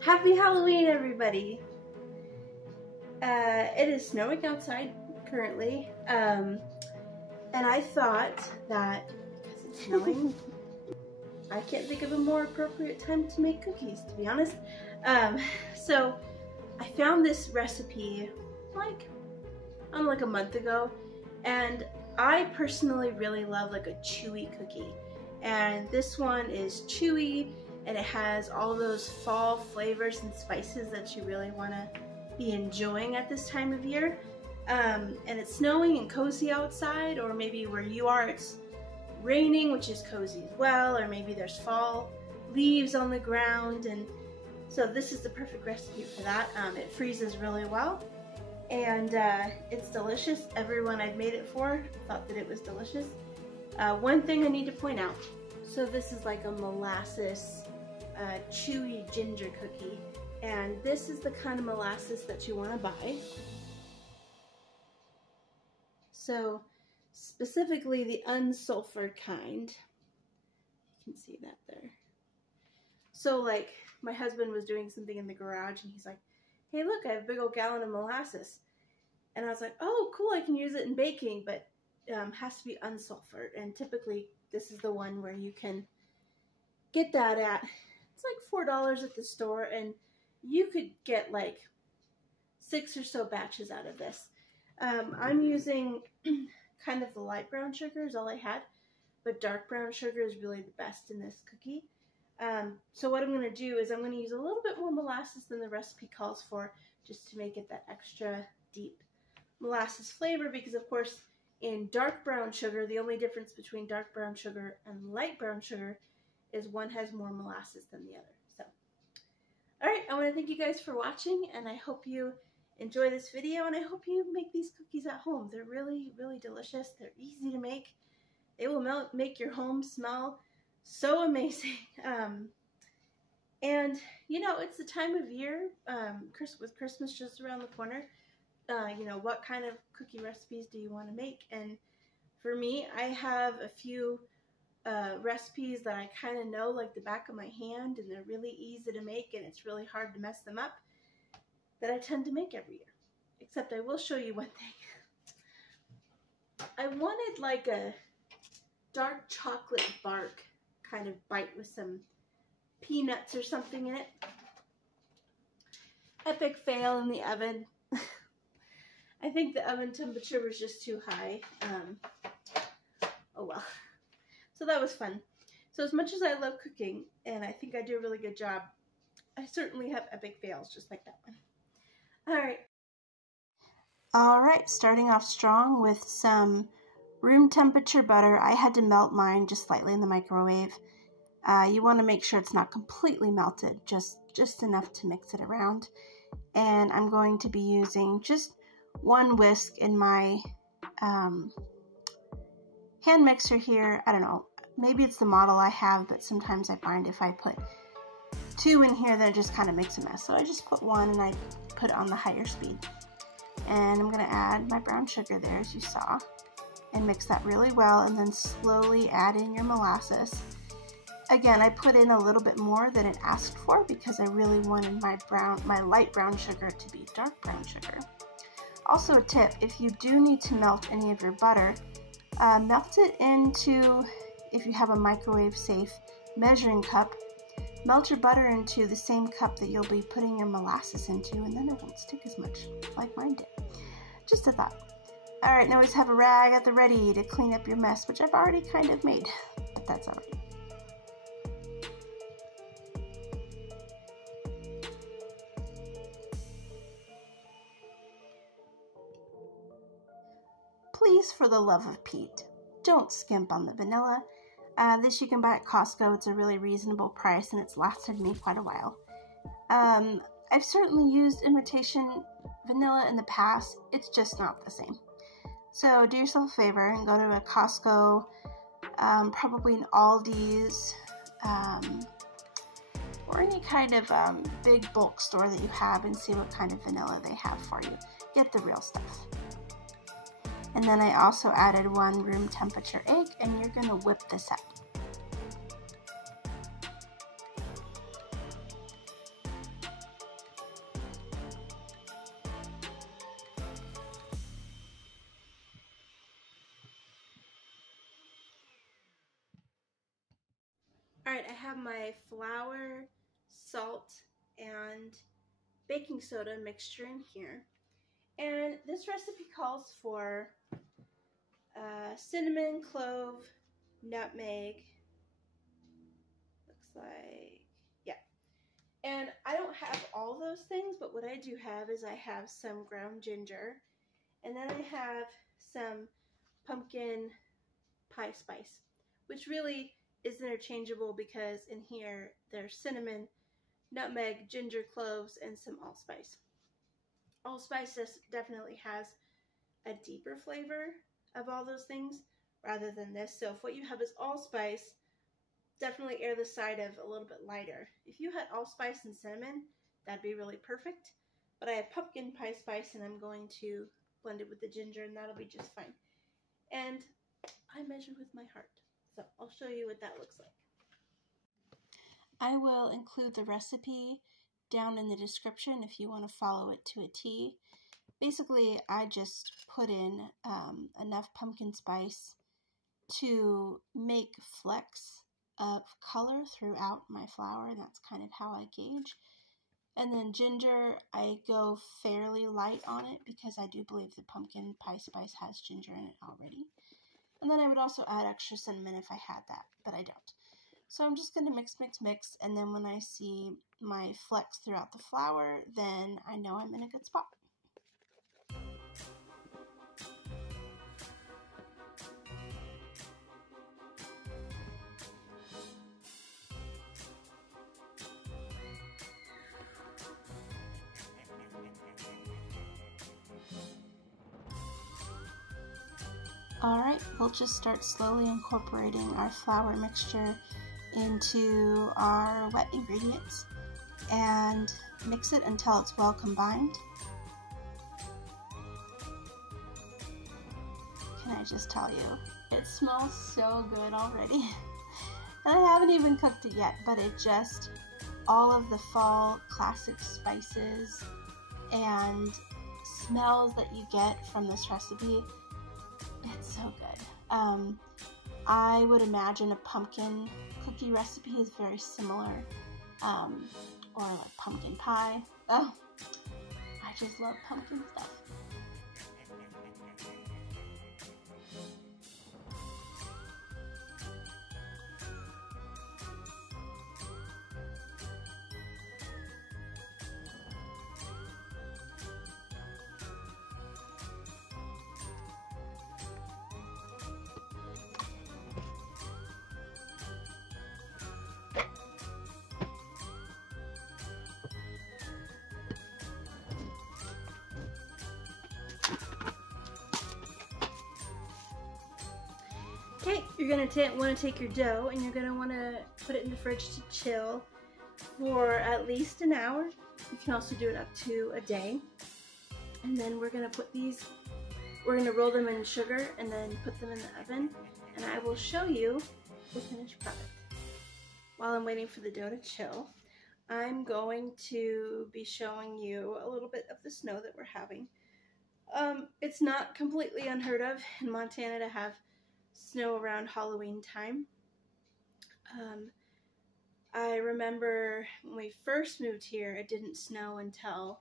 Happy Halloween, everybody! It is snowing outside currently, and I thought that because it's snowing, I can't think of a more appropriate time to make cookies, to be honest. So I found this recipe like a month ago, and I personally really love like a chewy cookie. And this one is chewy, and it has all those fall flavors and spices that you really want to be enjoying at this time of year. And it's snowing and cozy outside, or maybe where you are it's raining, which is cozy as well, or maybe there's fall leaves on the ground, and so this is the perfect recipe for that. It freezes really well, and it's delicious. Everyone I've made it for thought that it was delicious. One thing I need to point out, so this is like a molasses chewy ginger cookie, and this is the kind of molasses that you want to buy. So specifically the unsulfured kind. You can see that there. So like my husband was doing something in the garage and he's like, hey look, I have a big old gallon of molasses. And I was like, oh cool, I can use it in baking, but has to be unsulfured, and typically this is the one where you can get that at, it's like $4 at the store, and you could get like 6 or so batches out of this. I'm using kind of the light brown sugar is all I had, but dark brown sugar is really the best in this cookie. So what I'm going to do is I'm going to use a little bit more molasses than the recipe calls for, just to make it that extra deep molasses flavor, because of course in dark brown sugar, the only difference between dark brown sugar and light brown sugar is one has more molasses than the other. So, alright, I want to thank you guys for watching, and I hope you enjoy this video, and I hope you make these cookies at home. They're really, really delicious. They're easy to make. They will make your home smell so amazing. And, you know, it's the time of year, with Christmas just around the corner. You know, what kind of cookie recipes do you want to make? And for me, I have a few recipes that I kind of know like the back of my hand, and they're really easy to make, and it's really hard to mess them up, that I tend to make every year. Except I will show you one thing. I wanted like a dark chocolate bark kind of bite with some peanuts or something in it. Epic fail in the oven. I think the oven temperature was just too high. Oh well. So that was fun. So as much as I love cooking, and I think I do a really good job, I certainly have epic fails just like that one. Alright, starting off strong with some room temperature butter. I had to melt mine just slightly in the microwave. You want to make sure it's not completely melted, just enough to mix it around. And I'm going to be using just one whisk in my hand mixer here. I don't know, maybe it's the model I have, but sometimes I find if I put 2 in here, then it just kind of makes a mess. So I just put 1 and I put it on the higher speed. And I'm going to add my brown sugar there, as you saw, and mix that really well, and then slowly add in your molasses. Again, I put in a little bit more than it asked for because I really wanted my light brown sugar to be dark brown sugar. Also a tip, if you do need to melt any of your butter, melt it into, if you have a microwave safe measuring cup, melt your butter into the same cup that you'll be putting your molasses into, and then it won't stick as much like mine did. Just a thought. Alright, now always have a rag at the ready to clean up your mess, which I've already kind of made, but that's alright. Please, for the love of Pete, don't skimp on the vanilla. This you can buy at Costco. It's a really reasonable price, and it's lasted me quite a while. I've certainly used imitation vanilla in the past. It's just not the same. So do yourself a favor and go to a Costco, probably an Aldi's, or any kind of big bulk store that you have, and see what kind of vanilla they have for you. Get the real stuff. And then I also added 1 room temperature egg, and you're going to whip this up. Alright, I have my flour, salt, and baking soda mixture in here. And this recipe calls for cinnamon, clove, nutmeg, looks like, yeah. And I don't have all those things, but what I do have is I have some ground ginger, and then I have some pumpkin pie spice, which really is interchangeable because in here there's cinnamon, nutmeg, ginger, cloves, and some allspice. Allspice definitely has a deeper flavor of all those things rather than this. So if what you have is allspice, definitely err the side of a little bit lighter. If you had allspice and cinnamon, that'd be really perfect. But I have pumpkin pie spice and I'm going to blend it with the ginger and that'll be just fine. And I measure with my heart. So I'll show you what that looks like. I will include the recipe down in the description if you want to follow it to a T. Basically, I just put in enough pumpkin spice to make flecks of color throughout my flour, and that's kind of how I gauge. And then ginger, I go fairly light on it because I do believe the pumpkin pie spice has ginger in it already. And then I would also add extra cinnamon if I had that, but I don't. So I'm just going to mix, mix, mix, and then when I see my flecks throughout the flour, then I know I'm in a good spot. Alright, we'll just start slowly incorporating our flour mixture into our wet ingredients and mix it until it's well combined. Can I just tell you, it smells so good already. And I haven't even cooked it yet, but it just, all of the fall classic spices and smells that you get from this recipe, it's so good. I would imagine a pumpkin cookie recipe is very similar, or like pumpkin pie. Oh, I just love pumpkin stuff. Okay, you're going to want to take your dough and you're going to want to put it in the fridge to chill for at least an hour. You can also do it up to a day. And then we're going to put these, we're going to roll them in sugar and then put them in the oven. And I will show you the finished product. While I'm waiting for the dough to chill, I'm going to be showing you a little bit of the snow that we're having. It's not completely unheard of in Montana to have snow around Halloween time. I remember when we first moved here, it didn't snow until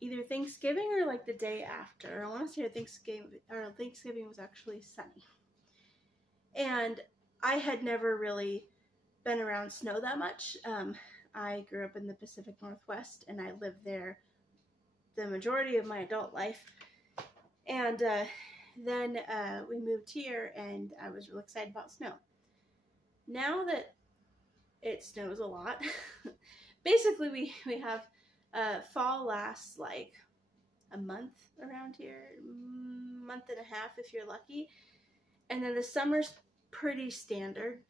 either Thanksgiving or like the day after. I want to say Thanksgiving was actually sunny. And I had never really been around snow that much. I grew up in the Pacific Northwest and I lived there the majority of my adult life. And then we moved here and I was real excited about snow. Now that it snows a lot, basically we have fall lasts like a month around here, month and a half if you're lucky. And then the summer's pretty standard.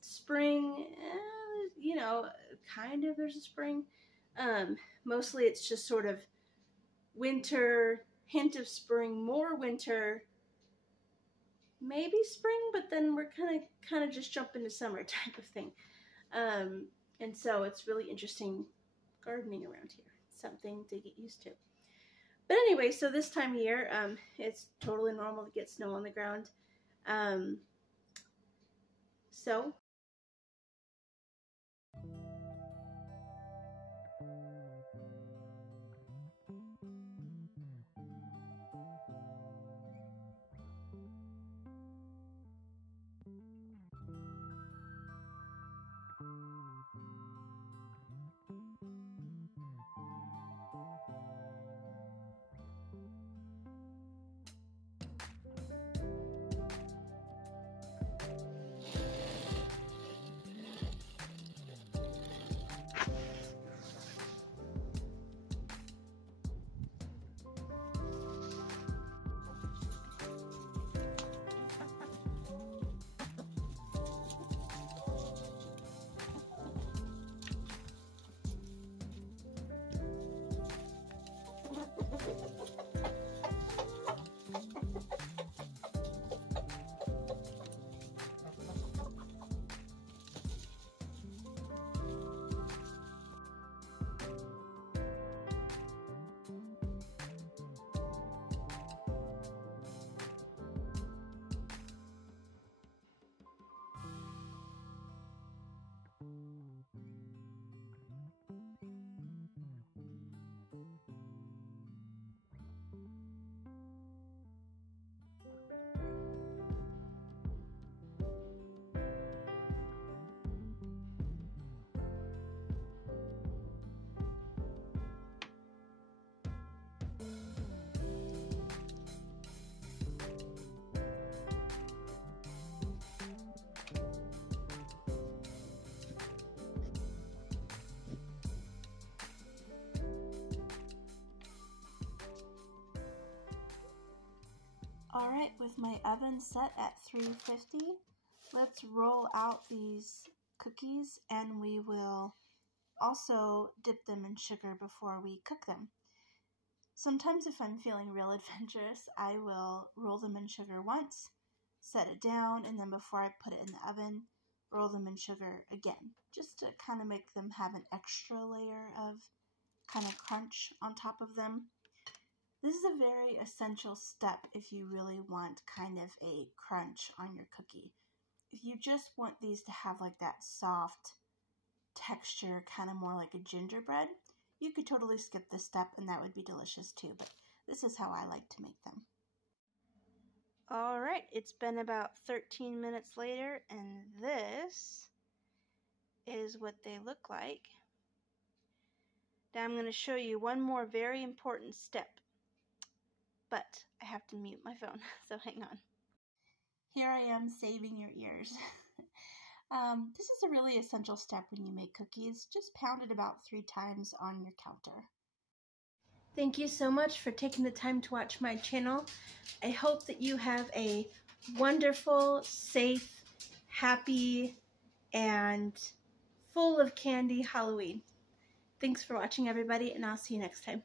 Spring, you know, kind of there's a spring. Mostly it's just sort of winter, hint of spring, more winter, maybe spring, but then we're kind of just jump into summer type of thing. And so it's really interesting gardening around here. Something to get used to. But anyway, so this time of year, it's totally normal to get snow on the ground. So Alright, with my oven set at 350, let's roll out these cookies and we will also dip them in sugar before we cook them. Sometimes if I'm feeling real adventurous, I will roll them in sugar once, set it down, and then before I put it in the oven, roll them in sugar again, just to kind of make them have an extra layer of kind of crunch on top of them. This is a very essential step if you really want kind of a crunch on your cookie. If you just want these to have like that soft texture, kind of more like a gingerbread, you could totally skip this step and that would be delicious too, but this is how I like to make them. Alright, it's been about 13 minutes later and this is what they look like. Now I'm going to show you one more very important step, but I have to mute my phone, so hang on. Here I am saving your ears. This is a really essential step when you make cookies. Just pound it about 3 times on your counter. Thank you so much for taking the time to watch my channel. I hope that you have a wonderful, safe, happy, and full of candy Halloween. Thanks for watching, everybody, and I'll see you next time.